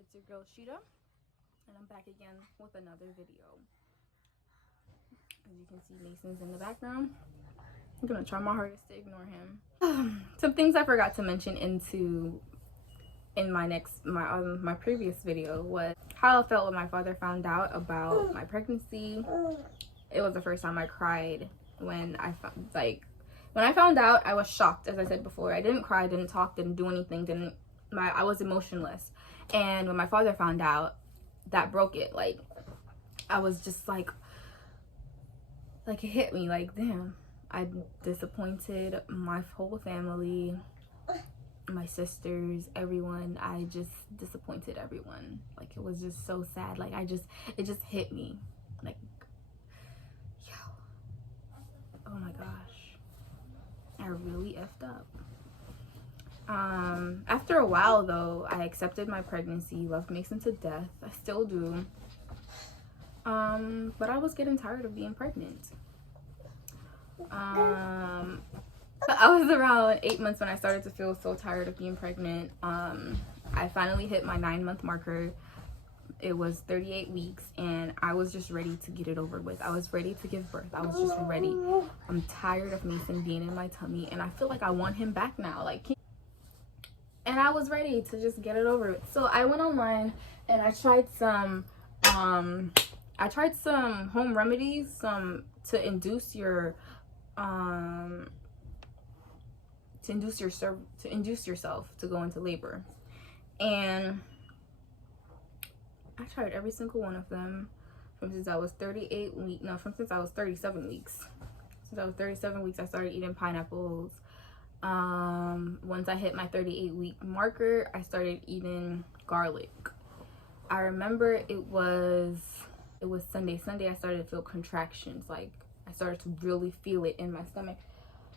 It's your girl Sheeta, and I'm back again with another video. As you can see, Mason's in the background. I'm gonna try my hardest to ignore him. Some things I forgot to mention in my previous video was how I felt when my father found out about my pregnancy. It was the first time I cried when I found out. I was shocked. As I said before, I didn't cry, didn't talk, didn't do anything, I was emotionless. And when my father found out, that broke it. Like, I was just like it hit me, like, damn, I disappointed my whole family, my sisters, everyone. I just disappointed everyone. Like, it was just so sad. Like, it just hit me. Like, yo, oh my gosh, I really effed up. After a while though, I accepted my pregnancy, loved Mason to death. I still do. But I was getting tired of being pregnant. I was around 8 months when I started to feel so tired of being pregnant. I finally hit my 9-month marker. It was 38 weeks and I was just ready to get it over with. I was ready to give birth. I was just ready. I'm tired of Mason being in my tummy and I feel like I want him back now. And I was ready to just get it over with. So I went online and I tried some home remedies, to induce yourself to go into labor. And I tried every single one of them since I was 37 weeks. Since I was 37 weeks, I started eating pineapples. Once I hit my 38-week marker, I started eating garlic. I remember it was Sunday. I started to feel contractions. Like, I started to really feel it in my stomach.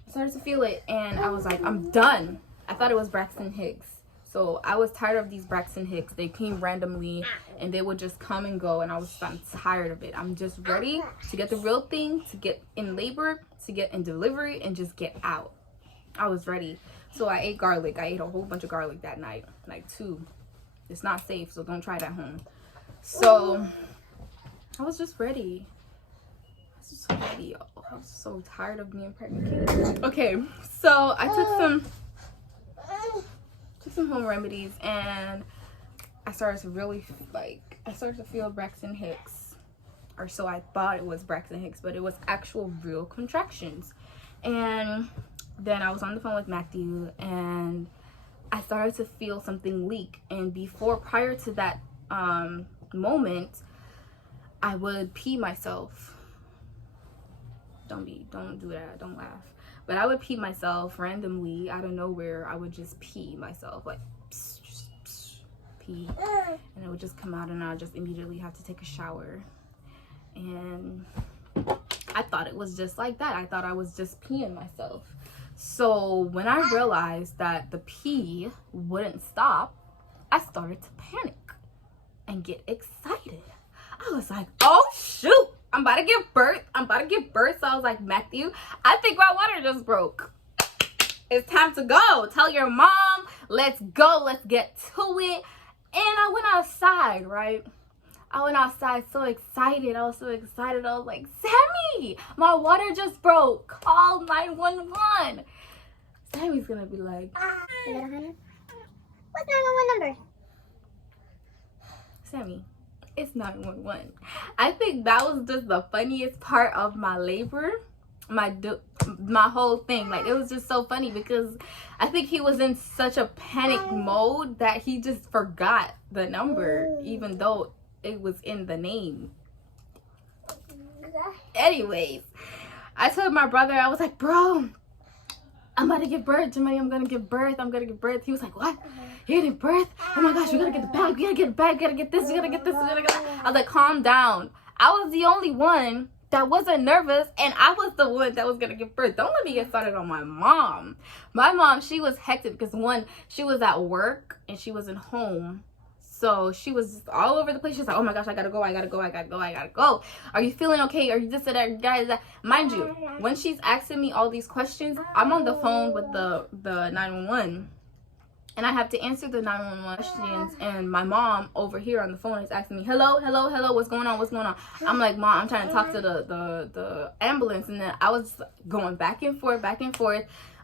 I started to feel it and I was like, I'm done. I thought it was Braxton Hicks. So I was tired of these Braxton Hicks. They came randomly and they would just come and go, and I'm tired of it. I'm just ready to get the real thing, to get in labor, to get in delivery, and just get out. I was ready. So I ate garlic. I ate a whole bunch of garlic that night, like 2. It's not safe, so don't try it at home. So I was just ready. I was just ready, y'all. I was so tired of being pregnant. Okay, so I took some home remedies and I started to feel Braxton Hicks, or so I thought it was Braxton Hicks, but it was actual real contractions. And then I was on the phone with Matthew and I started to feel something leak. And prior to that moment, I would pee myself. Don't do that, don't laugh. But I would pee myself randomly out of nowhere. I would just pee myself, like pss, pss, pee, and it would just come out and I would just immediately have to take a shower. And I thought it was just like that. I thought I was just peeing myself. So when I realized that the pee wouldn't stop, I started to panic and get excited. I was like, oh shoot, I'm about to give birth. So I was like, Matthew, I think my water just broke. It's time to go. Tell your mom, let's go, let's get to it. And I went outside, right? I went outside so excited. I was like, Sammy, my water just broke. Call 911. Sammy's gonna be like, What's 911 number? Sammy, it's 911. I think that was just the funniest part of my labor. My whole thing. Like, it was just so funny because I think he was in such a panic mode that he just forgot the number, even though it was in the name. Anyways, I told my brother, I was like, bro, I'm about to give birth. Jimmy, I'm gonna give birth. He was like, what? You're gonna give birth? Oh my gosh, we gotta get the bag. We gotta get the bag. We gotta get this. We gotta get this. We gotta get that. I was like, calm down. I was the only one that wasn't nervous, and I was the one that was gonna give birth. Don't let me get started on my mom. My mom, she was hectic because she was at work and she wasn't home. So she was just all over the place. She was like, oh my gosh, I gotta go. Are you feeling okay? Are you this or that? Mind you, when she's asking me all these questions, I'm on the phone with the 911. and I have to answer the 911 questions, and my mom over here on the phone is asking me, hello, what's going on? I'm like, Mom, I'm trying to talk to the ambulance. And then I was going back and forth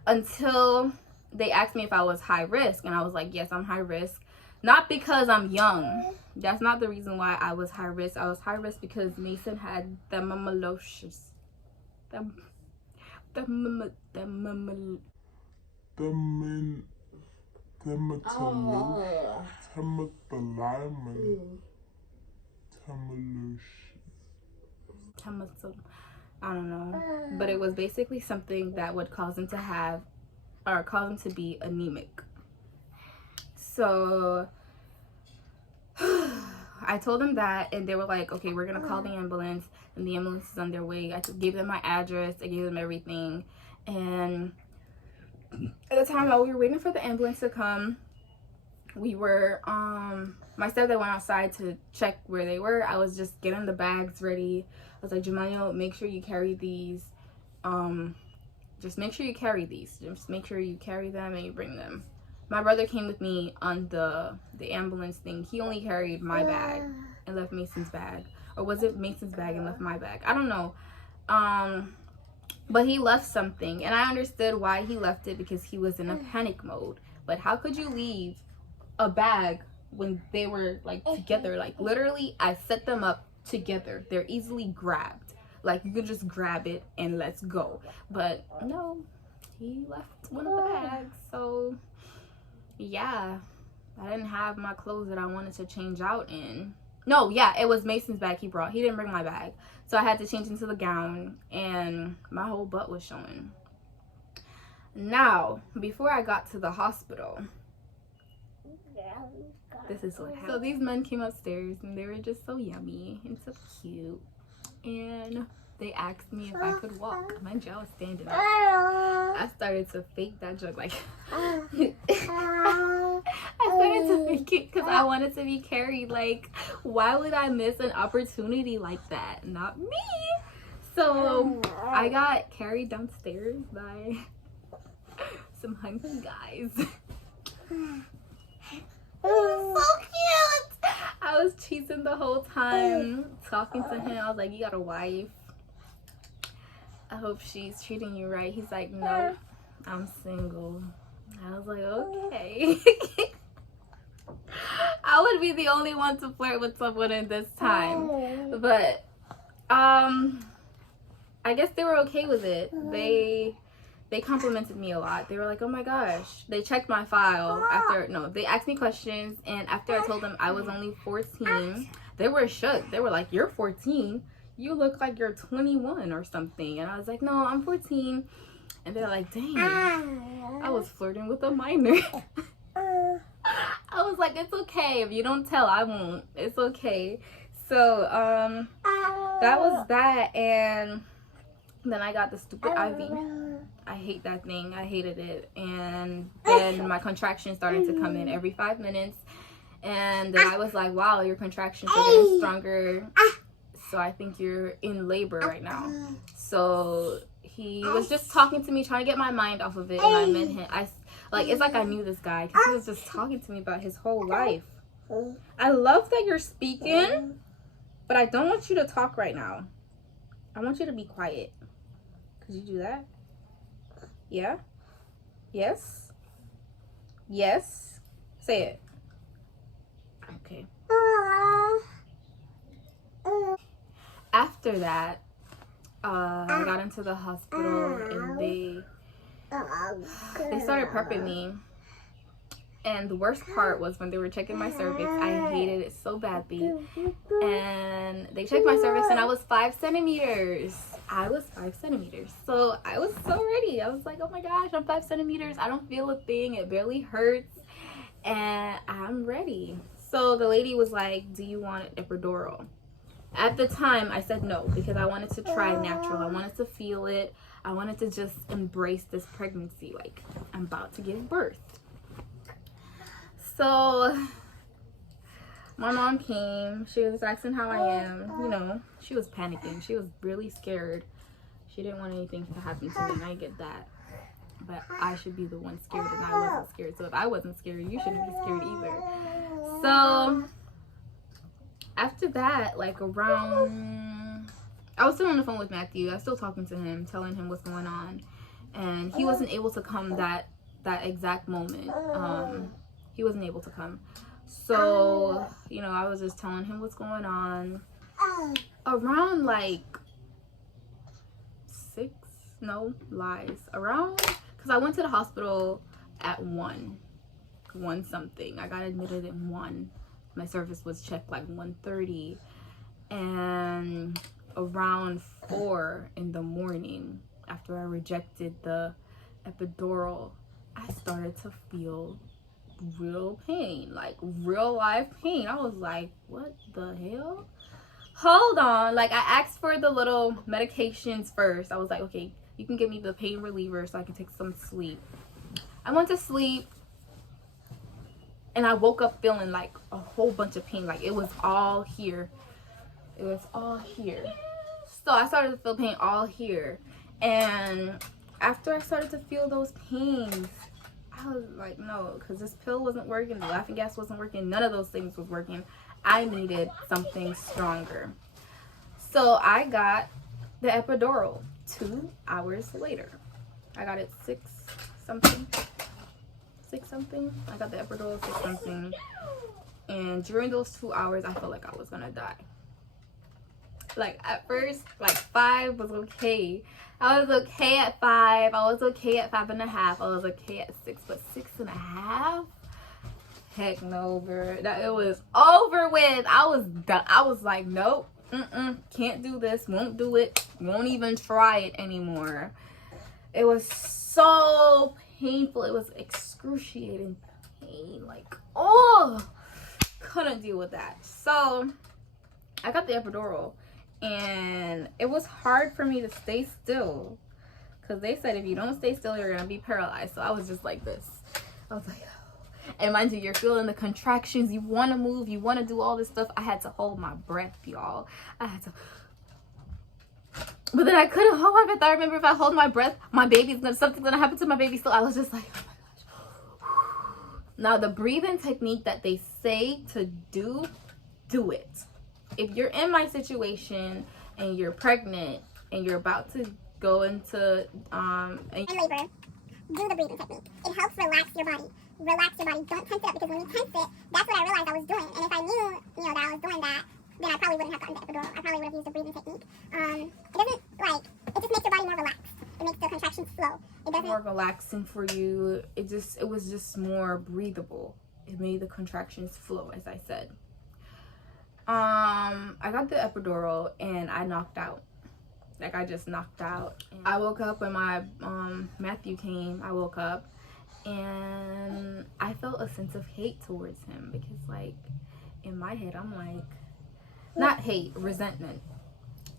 until they asked me if I was high risk, and I was like, yes, I'm high risk. Not because I'm young. That's not the reason why I was high risk. I was high risk because Mason had the mamalocious. I don't know. But it was basically something that would cause him to have, or cause him to be anemic. So I told them that, and they were like, okay, we're gonna call the ambulance, and the ambulance is on their way. I gave them my address, I gave them everything, and at the time while we were waiting for the ambulance to come, we were my stepdad went outside to check where they were. I was just getting the bags ready. I was like, Jemima, make sure you carry these. Just make sure you carry these. Just make sure you carry them and you bring them. My brother came with me on the ambulance thing. He only carried my bag and left Mason's bag. Or was it Mason's bag and left my bag? I don't know. But he left something. And I understood why he left it, because he was in a panic mode. But how could you leave a bag when they were like together? Like literally, I set them up together. They're easily grabbed. Like you could just grab it and let's go. But no, he left one of the bags. So yeah, I didn't have my clothes that I wanted to change out in. No, yeah, it was Mason's bag he brought. He didn't bring my bag. So I had to change into the gown, and my whole butt was showing. Now, before I got to the hospital, this is what happened. So these men came upstairs, and they were just so yummy and so cute. And they asked me if I could walk. Mind you, I was standing up. I started to fake that joke, like I started to fake it because I wanted to be carried. Like, why would I miss an opportunity like that? Not me. So I got carried downstairs by some hungry guys. So cute. I was cheesing the whole time, talking to him. I was like, you got a wife? I hope she's treating you right. He's like, no, I'm single. I was like, okay. I would be the only one to flirt with someone in this time. But I guess they were okay with it. They complimented me a lot. They were like, oh my gosh. They checked my file they asked me questions, and after I told them I was only 14, they were shook. They were like, you're 14? You look like you're 21 or something. And I was like, no, I'm 14. And they're like, dang, I was flirting with a minor. I was like, it's okay. If you don't tell, I won't. It's okay. So that was that. And then I got the stupid IV. I hate that thing. I hated it. And then my contractions started to come in every 5 minutes. And then I was like, wow, your contractions are getting stronger. So I think you're in labor right now. So he was just talking to me, trying to get my mind off of it. And I met him. It's like I knew this guy, because he was just talking to me about his whole life. I love that you're speaking, but I don't want you to talk right now. I want you to be quiet. Could you do that? Yeah? Yes? Yes? Say it. Okay. After that, I got into the hospital, and they started prepping me. And the worst part was when they were checking my cervix. I hated it so badly. And they checked my cervix, and I was 5 centimeters. So I was so ready. I was like, oh my gosh, I'm 5 centimeters. I don't feel a thing. It barely hurts. And I'm ready. So the lady was like, do you want an epidural? At the time, I said no, because I wanted to try natural. I wanted to feel it. I wanted to just embrace this pregnancy. Like, I'm about to give birth. So my mom came. She was asking how I am. You know, she was panicking. She was really scared. She didn't want anything to happen to me, and I get that. but I should be the one scared, and I wasn't scared. So if I wasn't scared, you shouldn't be scared either. So after that, like around, I was still on the phone with Matthew. I was still talking to him, telling him what's going on, and he wasn't able to come that exact moment. He wasn't able to come. So, you know, I was just telling him what's going on. Around like around, because I went to the hospital at 1 something. I got admitted at 1. My service was checked like 1:30, and around 4 in the morning, after I rejected the epidural, I started to feel real pain, like real life pain. I was like, what the hell? Hold on. Like, I asked for the little medications first. I was like, okay, you can give me the pain reliever so I can take some sleep. I went to sleep, and I woke up feeling like a whole bunch of pain. Like, it was all here. It was all here. So I started to feel pain all here. And after I started to feel those pains, I was like, no, because this pill wasn't working. The laughing gas wasn't working. None of those things was working. I needed something stronger. So I got the epidural 2 hours later. I got it 6 something. I got the epidural 6 something. And during those 2 hours, I felt like I was gonna die. Like, at first, like 5 was okay. I was okay at 5. I was okay at 5.5. I was okay at 6, but 6.5? Heck no, girl. That it was over with. I was done. I was like, nope, can't do this. Won't do it. Won't even try it anymore. It was so painful. It was excruciating pain. Like, oh, couldn't deal with that. So I got the epidural, and it was hard for me to stay still, because they said if you don't stay still, you're gonna be paralyzed. So I was just like this. I was like, and mind you, you're feeling the contractions. You want to move. You want to do all this stuff. I had to hold my breath, y'all. I had to. But then I couldn't hold my breath. I remember if I hold my breath, something's gonna happen to my baby. So I was just like, oh my gosh. Now, the breathing technique that they say to do it. If you're in my situation and you're pregnant and you're about to go into labor, do the breathing technique. It helps relax your body. Relax your body. Don't tense it up, because when you tense it, that's what I realized I was doing. And if I knew, that I was doing that, then I probably wouldn't have gotten the epidural. I probably would have used the breathing technique. It just makes your body more relaxed. It makes the contractions slow. It doesn't more relaxing for you. It was just more breathable. It made the contractions flow, as I said. I got the epidural and I knocked out. Like, I just knocked out. I woke up when my Matthew came. I woke up and I felt a sense of hate towards him, because, like, in my head, I'm like, not hate, resentment.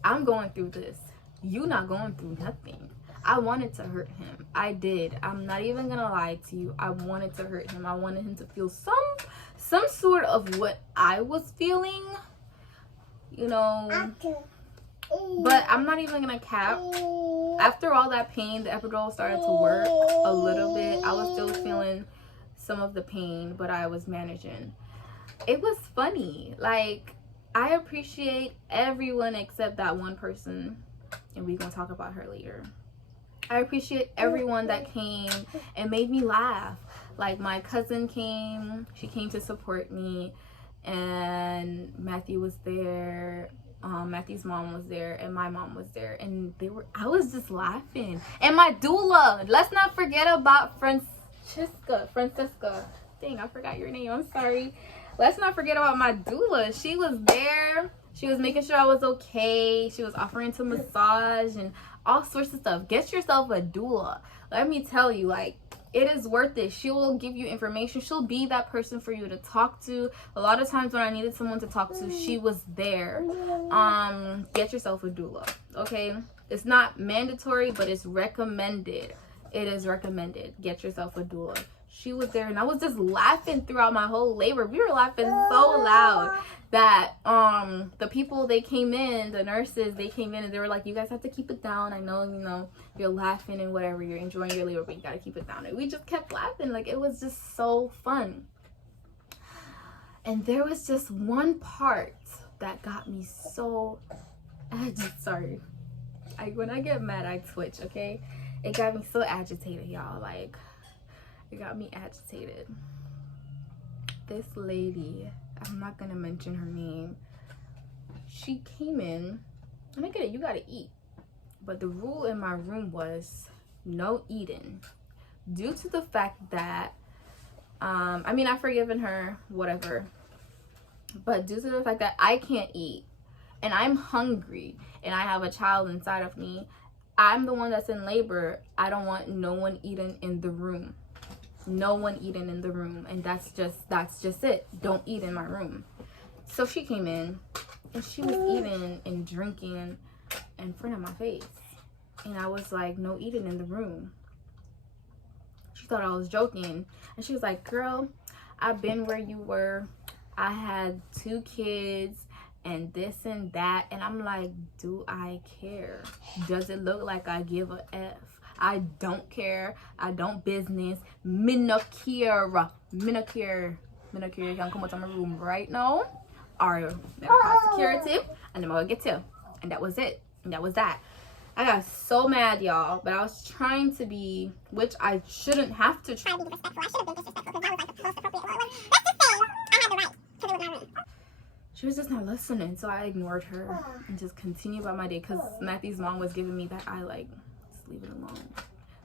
I'm going through this. You not going through nothing. I wanted to hurt him. I did. I'm not even gonna lie to you. I wanted to hurt him. I wanted him to feel some sort of what I was feeling, But I'm not even gonna cap. After all that pain, the epidural started to work a little bit. I was still feeling some of the pain, but I was managing. It was funny. Like, I appreciate everyone except that one person, and we're gonna talk about her later. I appreciate everyone that came and made me laugh. Like, my cousin came. She came to support me, and Matthew was there. Matthew's mom was there, and my mom was there, and I was just laughing. And my doula, let's not forget about Francisca. Dang, I forgot your name. I'm sorry. Let's not forget about my doula. She was there. She was making sure I was okay. She was offering to massage and all sorts of stuff. Get yourself a doula. Let me tell you, like, it is worth it. She will give you information. She'll be that person for you to talk to. A lot of times when I needed someone to talk to, she was there. Get yourself a doula, okay? It's not mandatory, but it's recommended. It is recommended. Get yourself a doula. She was there, and I was just laughing throughout my whole labor. We were laughing so loud that the people, they came in, the nurses, they came in and they were like, you guys have to keep it down. I know, you know, you're laughing and whatever, you're enjoying your labor, but you gotta keep it down. And we just kept laughing. Like, it was just so fun. And there was just one part that got me so sorry. When I get mad, I twitch, okay? It got me so agitated, y'all. Like, it got me agitated. This lady, I'm not gonna mention her name, she came in, and I get it, you gotta eat. But the rule in my room was no eating. Due to the fact that, I mean, I've forgiven her, whatever. But due to the fact that I can't eat, and I'm hungry, and I have a child inside of me, I'm the one that's in labor. I don't want no one eating in the room. No one eating in the room. And that's just it. Don't eat in my room. So she came in, and she was eating and drinking in front of my face. And I was like, no eating in the room. She thought I was joking. And she was like, girl, I've been where you were. I had 2 kids and this and that. And I'm like, do I care? Does it look like I give a F? I don't care. I don't business. Me no care. Me no care. Me no care. You can come out of my room right now, or call security, and then I'll get you. And that was it. And that was that. I got so mad, y'all, but I was trying to be, which I shouldn't have to try. I should have been disrespectful because that was like the most appropriate word. Let's just say I had the right to do what I meant. She was just not listening, so I ignored her and just continued about my day, because Matthew's mom was giving me that eye, like, just leave it alone.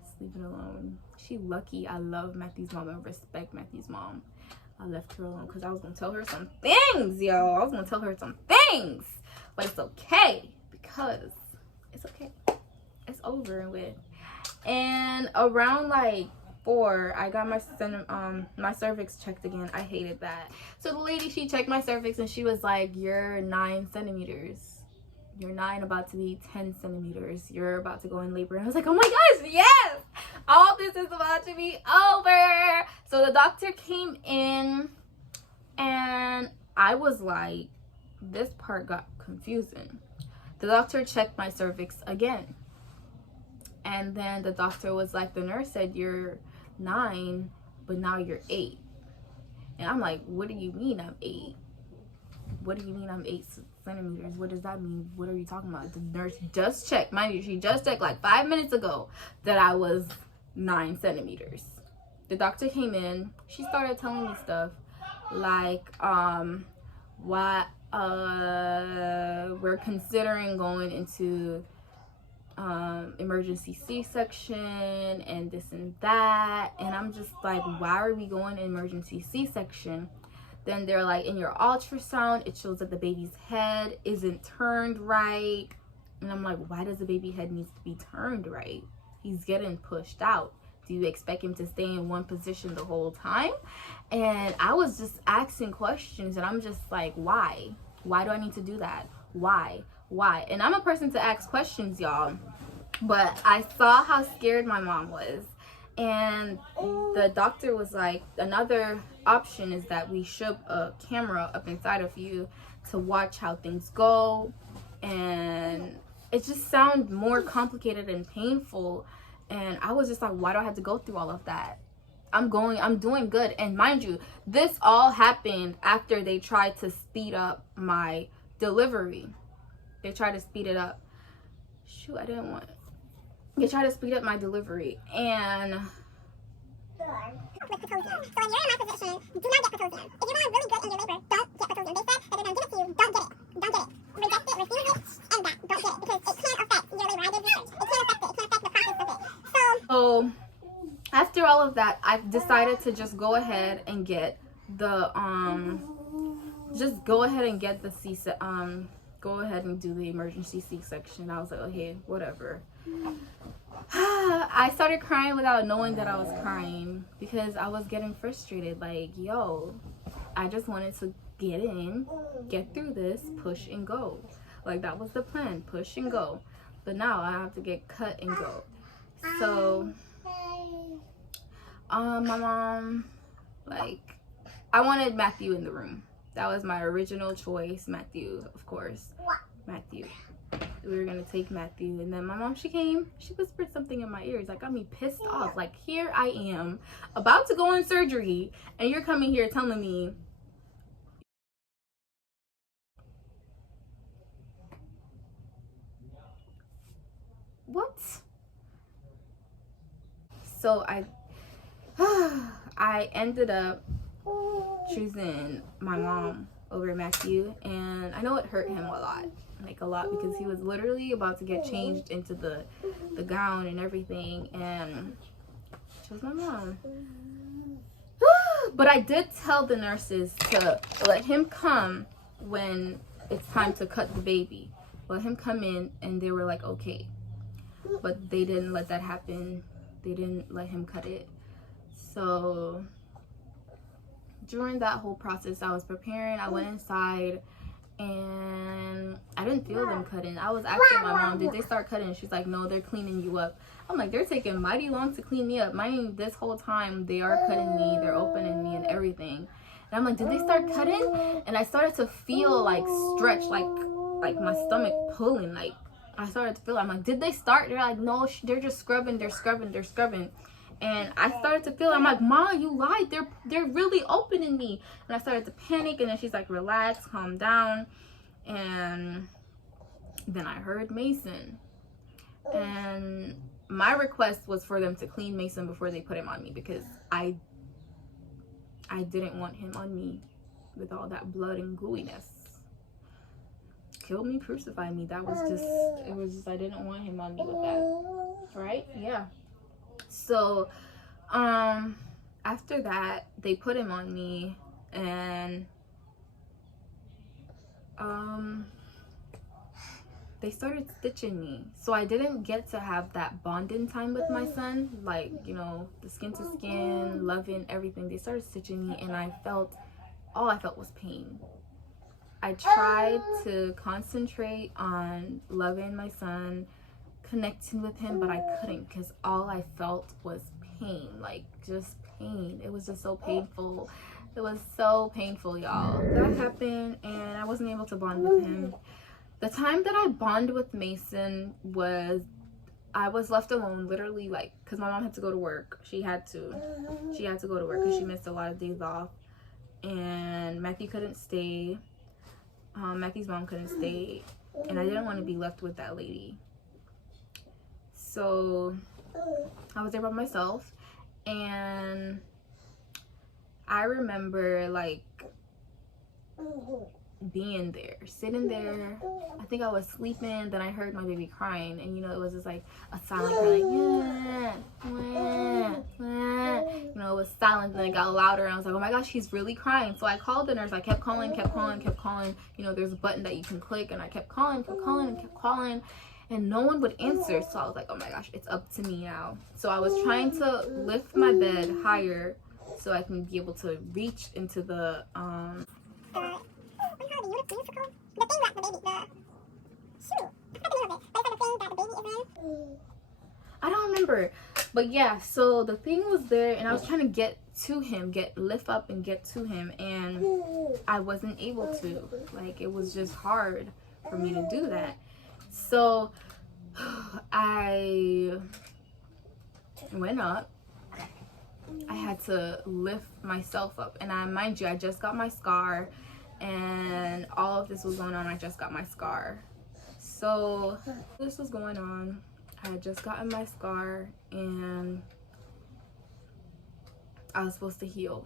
Just leave it alone. She lucky I love Matthew's mom and respect Matthew's mom. I left her alone because I was going to tell her some things, yo. I was going to tell her some things. But it's okay, because it's okay. It's over and with. And around like 4, I got my cervix checked again. I hated that. So the lady, she checked my cervix and she was like, you're 9 centimeters. You're 9, about to be 10 centimeters. You're about to go in labor. And I was like, oh my gosh, yes! All this is about to be over. So the doctor came in and I was like, this part got confusing. The doctor checked my cervix again. And then the doctor was like, the nurse said you're 9, but now you're 8. And I'm like, what do you mean I'm 8? What do you mean I'm 8 centimeters? What does that mean? What are you talking about? The nurse just checked. Mind you, she just checked like 5 minutes ago that I was 9 centimeters. The doctor came in. She started telling me stuff like, we're considering going into emergency C-section and this and that. And I'm just like, why are we going emergency C-section? Then they're like, in your ultrasound, it shows that the baby's head isn't turned right. And I'm like, why does the baby head needs to be turned right? He's getting pushed out. Do you expect him to stay in one position the whole time? And I was just asking questions, and I'm just like, why? Why do I need to do that? Why? And I'm a person to ask questions, y'all. But I saw how scared my mom was. And the doctor was like, another option is that we shove a camera up inside of you to watch how things go. And it just sounded more complicated and painful. And I was just like, why do I have to go through all of that? I'm doing good. And mind you, this all happened after they tried to speed up my delivery. They tried to speed it up. Shoot, I didn't want it. They tried to speed up my delivery. And with Pitocin. So when you're in my position, do not get Pitocin. If you're really good in your labor, don't get Pitocin. They said that they're going to give it to you. Don't get it. Don't get it. Reject it, refuse it, and that. Don't get it. Because it can't affect your labor. I did research. It can't affect it. It can't affect the process of it. So after all of that, I've decided to just go ahead and get the go ahead and do the emergency C-section. I was like, okay, whatever. I started crying without knowing that I was crying because I was getting frustrated. Like, yo, I just wanted to get in, get through this, push and go. Like, that was the plan, push and go. But now I have to get cut and go. So My mom, like, I wanted Matthew in the room. That was my original choice. Matthew, of course. Matthew. We were gonna take Matthew, and then my mom, she came, she whispered something in my ears that got me pissed off. Like, here I am about to go in surgery, and you're coming here telling me what? So I ended up choosing my mom over Matthew, and I know it hurt him a lot, like a lot, because he was literally about to get changed into the gown and everything, and chose my mom. But I did tell the nurses to let him come when it's time to cut the baby. Let him come in, and they were like, okay. But they didn't let that happen. They didn't let him cut it. So during that whole process, I was preparing. I went inside, and I didn't feel them cutting. I was asking my mom, did they start cutting? She's like, no, they're cleaning you up. I'm like, they're taking mighty long to clean me up. Mind, this whole time they are cutting me, they're opening me and everything. And I'm like, did they start cutting? And I started to feel like stretch, like my stomach pulling. Like, I started to feel, I'm like, did they start? They're like, no, they're just scrubbing, they're scrubbing. And I started to feel, I'm like, Ma, you lied. They're really opening me. And I started to panic, and then she's like, relax, calm down. And then I heard Mason. And my request was for them to clean Mason before they put him on me, because I didn't want him on me with all that blood and gooiness. Kill me, crucify me. That was just, it was just, I didn't want him on me with that. Right? Yeah. So, after that, they put him on me, and, they started stitching me. So I didn't get to have that bonding time with my son, like, you know, the skin to skin, loving, everything. They started stitching me, and all I felt was pain. I tried to concentrate on loving my son, connecting with him, but I couldn't, because all I felt was pain, like just pain. It was just so painful. It was so painful, y'all. That happened, and I wasn't able to bond with him. The time that I bonded with Mason was, I was left alone, literally, like, because my mom had to go to work. She had to go to work because she missed a lot of days off, and Matthew couldn't stay. Matthew's mom couldn't stay, and I didn't want to be left with that lady. So I was there by myself, and I remember, like, being there, sitting there. I think I was sleeping, then I heard my baby crying, and, you know, it was just like a silent cry, like, you know, it was silent, and then it got louder, and I was like, oh my gosh, he's really crying. So I called the nurse. I kept calling, you know, there's a button that you can click, and I kept calling, and no one would answer. So I was like, oh my gosh, it's up to me now. So I was trying to lift my bed higher so I can be able to reach into the I don't remember, but yeah, so the thing was there, and I was trying to get to him, lift up and get to him, and I wasn't able to. Like, it was just hard for me to do that. So I went up. I had to lift myself up, and mind you, I just got my scar, and all of this was going on. I just got my scar. So this was going on. I had just gotten my scar, and I was supposed to heal.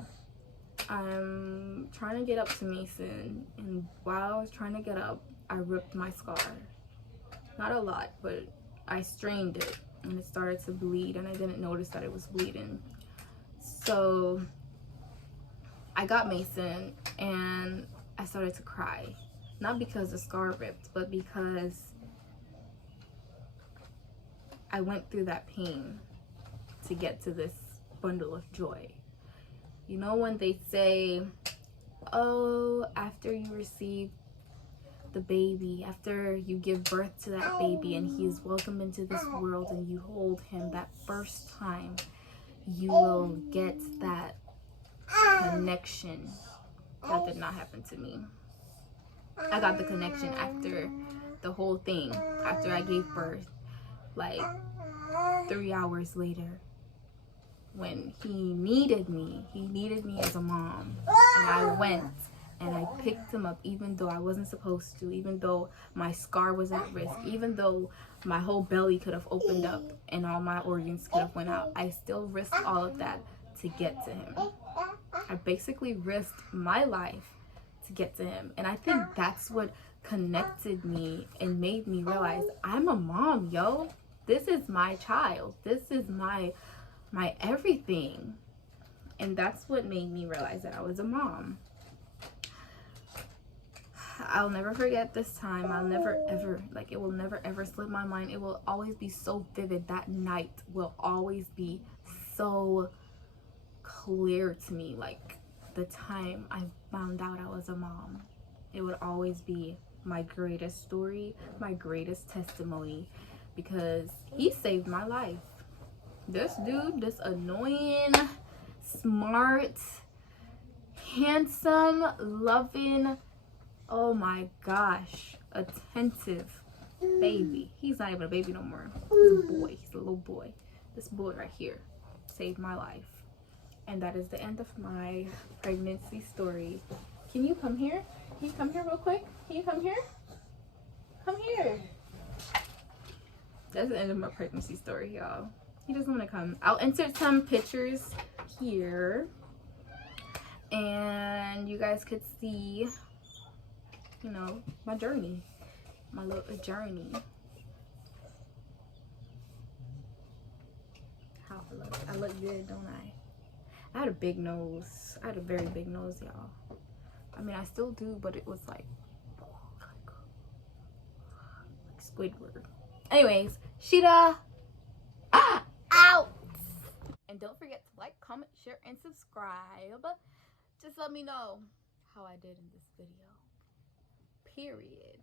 I'm trying to get up to Mason, and while I was trying to get up, I ripped my scar. Not a lot, but I strained it, and it started to bleed, and I didn't notice that it was bleeding. So I got Mason, and I started to cry. Not because the scar ripped, but because I went through that pain to get to this bundle of joy. You know, when they say, oh, after you receive the baby, after you give birth to that baby and he is welcomed into this world and you hold him that first time, you will get that connection. That did not happen to me. I got the connection after the whole thing, after I gave birth, like 3 hours later, when he needed me as a mom, and I went and I picked him up, even though I wasn't supposed to, even though my scar was at risk, even though my whole belly could have opened up and all my organs could have went out. I still risked all of that to get to him. I basically risked my life to get to him. And I think that's what connected me and made me realize I'm a mom, yo. This is my child. This is my everything. And that's what made me realize that I was a mom. I'll never forget this time. I'll never ever, like, it will never ever slip my mind. It will always be so vivid. That night will always be so clear to me. Like, the time I found out I was a mom, it would always be my greatest story, my greatest testimony, because he saved my life. This dude, this annoying, smart, handsome, loving, oh my gosh, attentive baby. He's not even a baby no more. He's a boy. He's a little boy. This boy right here saved my life. And that is the end of my pregnancy story. Can you come here? Can you come here real quick? Can you come here? Come here. That's the end of my pregnancy story, y'all. He doesn't want to come. I'll insert some pictures here, and you guys could see, you know, my journey, my little journey. How I look good, don't I? I had a big nose. I had a very big nose, y'all. I mean, I still do, but it was like Squidward. Anyways, Sheeta out. And don't forget to like, comment, share, and subscribe. Just let me know how I did in this video. Period.